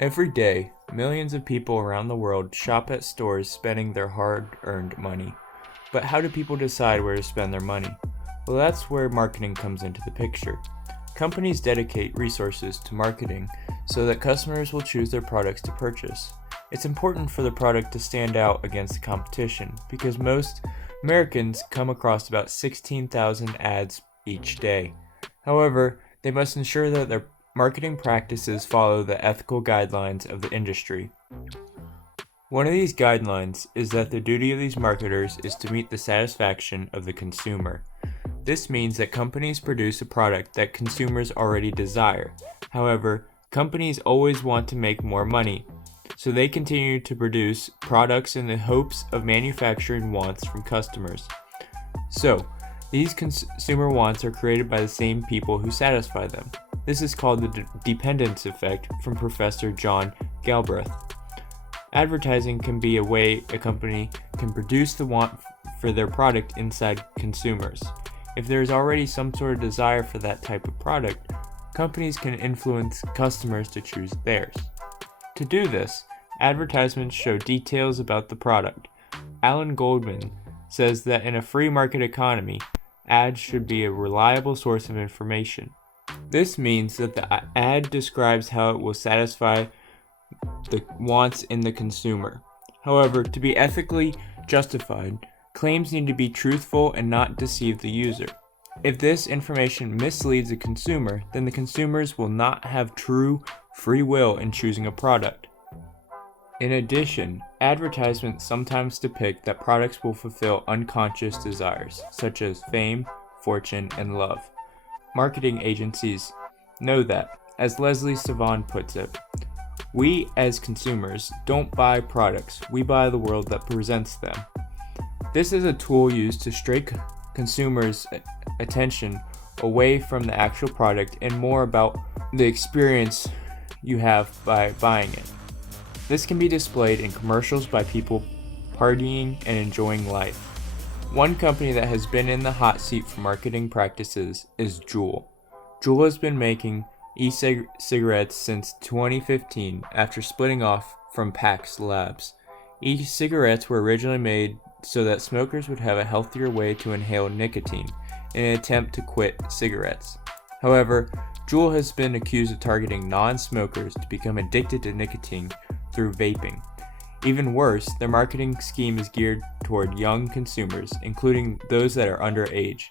Every day, millions of people around the world shop at stores spending their hard-earned money. But how do people decide where to spend their money? Well, that's where marketing comes into the picture. Companies dedicate resources to marketing so that customers will choose their products to purchase. It's important for the product to stand out against the competition because most Americans come across about 16,000 ads each day. However, they must ensure that their marketing practices follow the ethical guidelines of the industry. One of these guidelines is that the duty of these marketers is to meet the satisfaction of the consumer. This means that companies produce a product that consumers already desire. However, companies always want to make more money, so they continue to produce products in the hopes of manufacturing wants from customers. So, these consumer wants are created by the same people who satisfy them. This is called the dependence effect from Professor John Galbraith. Advertising can be a way a company can produce the want for their product inside consumers. If there is already some sort of desire for that type of product, companies can influence customers to choose theirs. To do this, advertisements show details about the product. Alan Goldman says that in a free market economy, ads should be a reliable source of information. This means that the ad describes how it will satisfy the wants in the consumer. However, to be ethically justified, claims need to be truthful and not deceive the user. If this information misleads the consumer, then the consumers will not have true free will in choosing a product. In addition, advertisements sometimes depict that products will fulfill unconscious desires, such as fame, fortune, and love. Marketing agencies know that. As Leslie Savon puts it, we as consumers don't buy products, we buy the world that presents them. This is a tool used to stray consumers' attention away from the actual product and more about the experience you have by buying it. This can be displayed in commercials by people partying and enjoying life. One company that has been in the hot seat for marketing practices is Juul. Juul has been making e-cigarettes since 2015 after splitting off from Pax Labs. E-cigarettes were originally made so that smokers would have a healthier way to inhale nicotine in an attempt to quit cigarettes. However, Juul has been accused of targeting non-smokers to become addicted to nicotine through vaping. Even worse, their marketing scheme is geared toward young consumers, including those that are underage.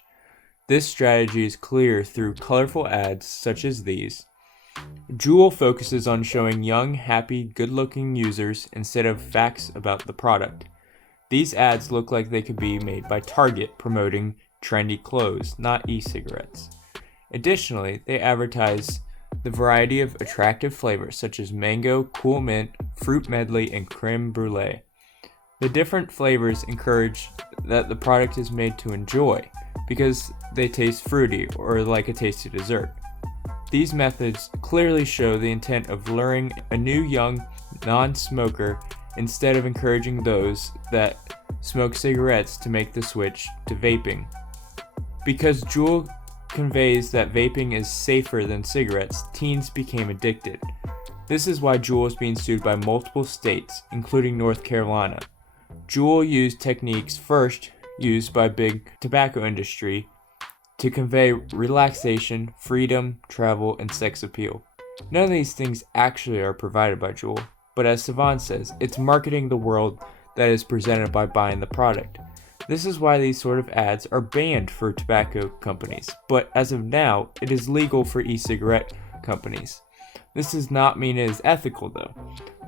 This strategy is clear through colorful ads such as these. Juul focuses on showing young, happy, good-looking users instead of facts about the product. These ads look like they could be made by Target promoting trendy clothes, not e-cigarettes. Additionally, they advertise the variety of attractive flavors such as mango, cool mint, fruit medley, and creme brulee. The different flavors encourage that the product is made to enjoy because they taste fruity or like a tasty dessert. These methods clearly show the intent of luring a new young non-smoker instead of encouraging those that smoke cigarettes to make the switch to vaping. Because Juul conveys that vaping is safer than cigarettes, teens became addicted. This is why Juul is being sued by multiple states, including North Carolina. Juul used techniques first used by big tobacco industry to convey relaxation, freedom, travel, and sex appeal. None of these things actually are provided by Juul, but as Savon says, it's marketing the world that is presented by buying the product. This is why these sort of ads are banned for tobacco companies, but as of now, it is legal for e-cigarette companies. This does not mean it is ethical though.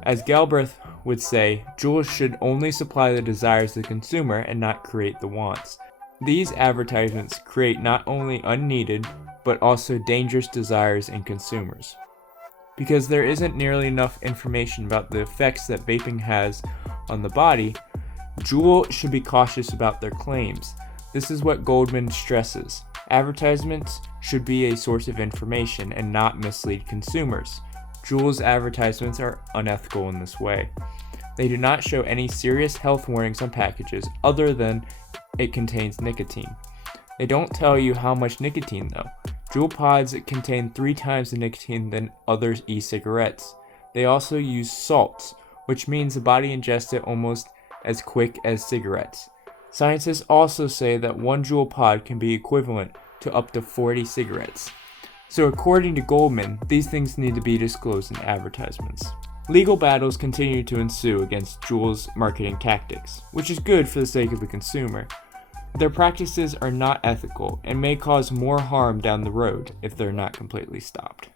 As Galbraith would say, Juul should only supply the desires of the consumer and not create the wants. These advertisements create not only unneeded, but also dangerous desires in consumers. Because there isn't nearly enough information about the effects that vaping has on the body, Juul should be cautious about their claims. This is what Goldman stresses. Advertisements should be a source of information and not mislead consumers. Juul's advertisements are unethical in this way. They do not show any serious health warnings on packages other than it contains nicotine. They don't tell you how much nicotine though. Juul pods contain 3 times the nicotine than other e-cigarettes. They also use salts, which means the body ingests it almost as quick as cigarettes. Scientists also say that one Juul pod can be equivalent to up to 40 cigarettes. So according to Goldman, these things need to be disclosed in advertisements. Legal battles continue to ensue against Juul's marketing tactics, which is good for the sake of the consumer. Their practices are not ethical and may cause more harm down the road if they're not completely stopped.